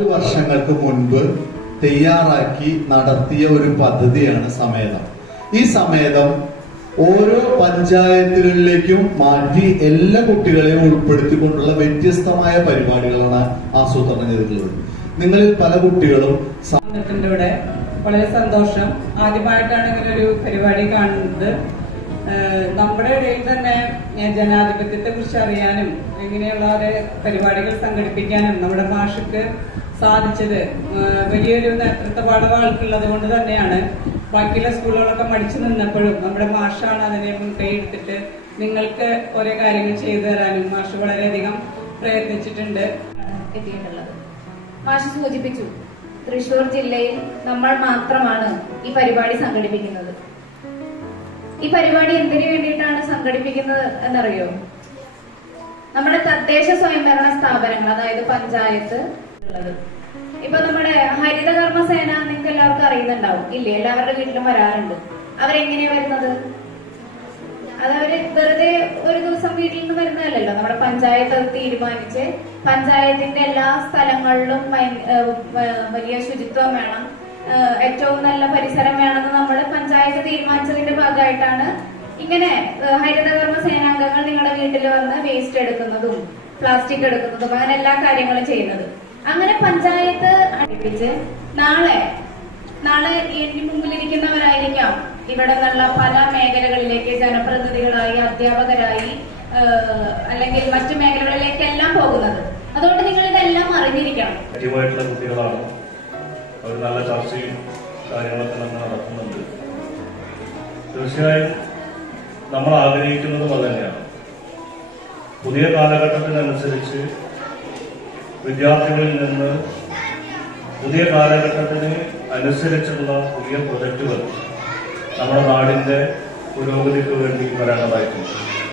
വർഷങ്ങൾക്ക് മുൻപ് തയ്യാറാക്കി നടത്തിയ ഒരു പദ്ധതിയാണ് സമേതം. ഈ സമേതം ഓരോ പഞ്ചായത്തുകളിലേക്കും മാറ്റി എല്ലാ കുട്ടികളെയും ഉൾപ്പെടുത്തിക്കൊണ്ടുള്ള വ്യത്യസ്തമായ പരിപാടികളാണ് ആസൂത്രണം ചെയ്തിട്ടുള്ളത്. നിങ്ങളിൽ പല കുട്ടികളും വളരെ സന്തോഷം. ആദ്യമായിട്ടാണ് ഇങ്ങനെ ഒരു പരിപാടി കാണുന്നത്. നമ്മുടെ ഇടയിൽ തന്നെ ജനാധിപത്യത്തെ കുറിച്ച് അറിയാനും ഇങ്ങനെയുള്ള പരിപാടികൾ സംഘടിപ്പിക്കാനും നമ്മുടെ ഭാഷയ്ക്ക് സാധിച്ചത് വലിയൊരു നേതൃത്വ പാഠം ആൾക്കുള്ളത് കൊണ്ട് തന്നെയാണ്. ബാക്കിയുള്ള സ്കൂളുകളൊക്കെ മടിച്ചു നിന്നപ്പോഴും നമ്മുടെ മാഷാണ് അതിനെ മുൻകൈ നിങ്ങൾക്ക് ഓരോ കാര്യങ്ങൾ ചെയ്തു തരാനും മാഷ് വളരെയധികം പ്രയത്നിച്ചിട്ടുണ്ട്. എത്തിയിട്ടുള്ളത് മാഷ് സൂചിപ്പിച്ചു. തൃശൂർ ജില്ലയിൽ നമ്മൾ മാത്രമാണ് ഈ പരിപാടി സംഘടിപ്പിക്കുന്നത്. ഈ പരിപാടി എന്തിനു വേണ്ടിയിട്ടാണ് സംഘടിപ്പിക്കുന്നത് എന്നറിയോ? നമ്മുടെ തദ്ദേശ സ്വയംഭരണ സ്ഥാപനങ്ങൾ അതായത് പഞ്ചായത്ത് ഇപ്പൊ നമ്മുടെ ഹരിതകർമ്മ സേന നിങ്ങൾക്ക് എല്ലാവർക്കും അറിയുന്നുണ്ടാവും. ഇല്ലേ? എല്ലാവരുടെ വീട്ടിലും വരാറുണ്ട്. അവരെങ്ങനെയാ വരുന്നത്? അതവര് വെറുതെ ഒരു ദിവസം വീട്ടിൽ നിന്ന് വരുന്നതല്ലല്ലോ. നമ്മുടെ പഞ്ചായത്ത് അത് തീരുമാനിച്ച് പഞ്ചായത്തിന്റെ എല്ലാ സ്ഥലങ്ങളിലും വലിയ ശുചിത്വം വേണം. ഏറ്റവും നല്ല പരിസരം വേണമെന്ന് നമ്മൾ പഞ്ചായത്ത് തീരുമാനിച്ചതിന്റെ ഭാഗമായിട്ടാണ് ഇങ്ങനെ ഹരിതകർമ്മ സേനാംഗങ്ങൾ നിങ്ങളുടെ വീട്ടിൽ വന്ന് വേസ്റ്റ് എടുക്കുന്നതും പ്ലാസ്റ്റിക് എടുക്കുന്നതും അങ്ങനെ എല്ലാ കാര്യങ്ങളും ചെയ്യുന്നത്. അങ്ങനെ പഞ്ചായത്ത് അടുപ്പിച്ച് നാളെ നാളെ എന്റെ മുമ്പിലിരിക്കുന്നവരായിരിക്കാം. ഇവിടെ നിന്നുള്ള പല മേഖലകളിലേക്ക് ജനപ്രതിനിധികളായി അധ്യാപകരായി അല്ലെങ്കിൽ മറ്റു മേഖലകളിലേക്കെല്ലാം പോകുന്നത്. അതുകൊണ്ട് നിങ്ങൾ ഇതെല്ലാം അറിഞ്ഞിരിക്കണം. അവർ നല്ല ചർച്ചയും കാര്യങ്ങളൊക്കെ നമ്മൾ നടത്തുന്നുണ്ട്. തീർച്ചയായും നമ്മൾ ആഗ്രഹിക്കുന്നതും അത് തന്നെയാണ്. പുതിയ കാലഘട്ടത്തിനനുസരിച്ച് വിദ്യാർത്ഥികളിൽ നിന്ന് പുതിയ കാലഘട്ടത്തിന് അനുസരിച്ചുള്ള പുതിയ പ്രൊജക്റ്റുകൾ നമ്മുടെ നാടിന്റെ പുരോഗതിക്ക് വേണ്ടി വരേണ്ടതായിട്ടുണ്ട്.